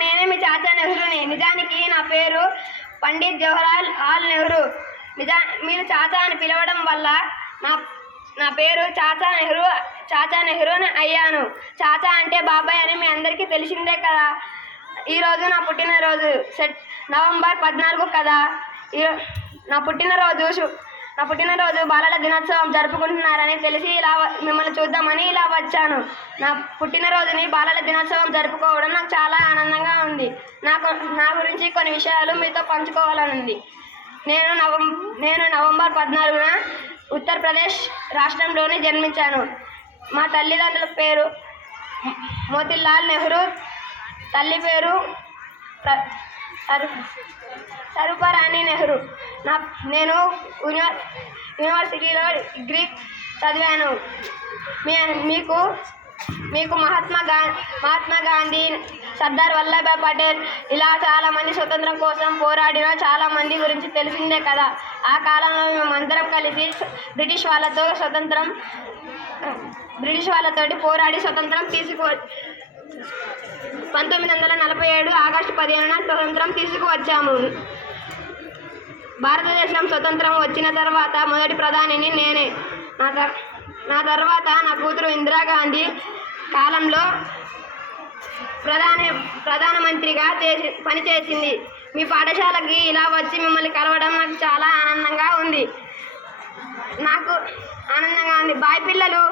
నేనే మీ చాచా నెహ్రూని. నిజానికి నా పేరు పండిత్ జవహర్లాల్ నెహ్రూ. మీరు చాచా అని పిలవడం వల్ల నా పేరు చాచా నెహ్రూ అయ్యాను. చాచా అంటే బాబాయ్ అని మీ అందరికీ తెలిసిందే కదా. ఈరోజు నా పుట్టినరోజు నవంబర్ 14 కదా. నా పుట్టినరోజు బాలల దినోత్సవం జరుపుకుంటున్నారని తెలిసి మిమ్మల్ని చూద్దామని ఇలా వచ్చాను. నా పుట్టినరోజుని బాలల దినోత్సవం జరుపుకోవడం నాకు చాలా ఆనందంగా ఉంది. నా గురించి కొన్ని విషయాలు మీతో పంచుకోవాలనుంది. నేను నవంబర్ 14న ఉత్తరప్రదేశ్ రాష్ట్రంలోని జన్మించాను. మా తల్లిదండ్రుల పేరు మోతీలాల్ నెహ్రూ, తల్లి పేరు సరూపరాణి నెహ్రూ. నేను యూనివర్సిటీలో డిగ్రీ చదివాను. మీకు మహాత్మా గాంధీ, సర్దార్ వల్లభాయ్ పటేల్ ఇలా చాలామంది స్వతంత్రం కోసం పోరాడిన చాలామంది గురించి తెలిసిందే కదా. ఆ కాలంలో మేమందరం కలిసి బ్రిటిష్ వాళ్ళతోటి పోరాడి స్వతంత్రం 1947 ఆగస్టు 15న స్వతంత్రం తీసుకువచ్చాము. భారతదేశం స్వతంత్రం వచ్చిన తర్వాత మొదటి ప్రధానిని నేనే. నా తర్వాత నా కూతురు ఇందిరాగాంధీ కాలంలో ప్రధానమంత్రిగా పనిచేసింది. మీ పాఠశాలకి ఇలా వచ్చి మిమ్మల్ని కలవడం నాకు చాలా ఆనందంగా ఉంది. బాయ్ పిల్లలు.